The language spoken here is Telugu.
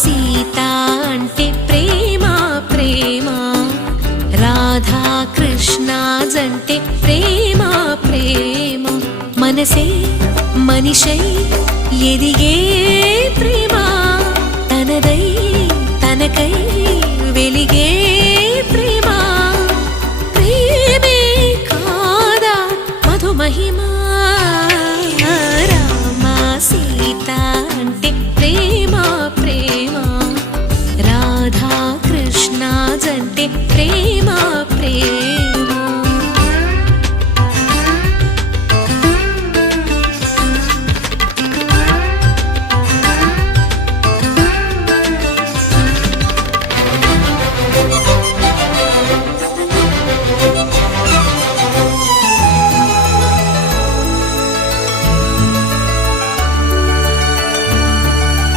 సీత అంటే ప్రేమ ప్రేమ, రాధా కృష్ణ జంటే ప్రేమ ప్రేమ, మనసే మనిషై ఎదిగే ప్రేమ.